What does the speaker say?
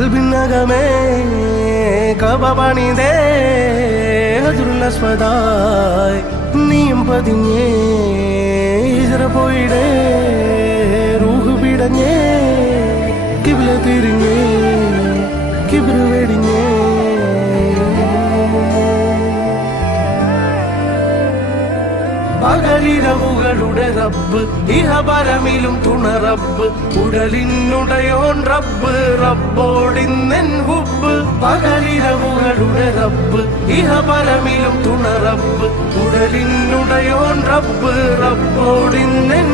കൽബിനകമേ കബപണിതേ ഹജറുൽ-അസ്വദായി നീയും പതിഞ്ഞേ ഹിജ്റ പോയിടേ റൂഹ് പിടഞ്ഞേ കിബ്ല തിരിഞ്ഞേ കിബ്ർ വെടിഞ്ഞേ പകലിരവുകളുടെ റബ്ബ് ഇഹപരമിലും തുണ റബ്ബ് ഉടലിനുടയോൻ റബ്ബ് റബ്ബോടിന്നെൻ ഹുബ്ബ് പകലിരവുകളുടെ റബ്ബ് ഇഹപരമിലും തുണ റബ്ബ് ഉടലിനുടയോൻ റബ്ബ് റബ്ബോടിന്നെൻ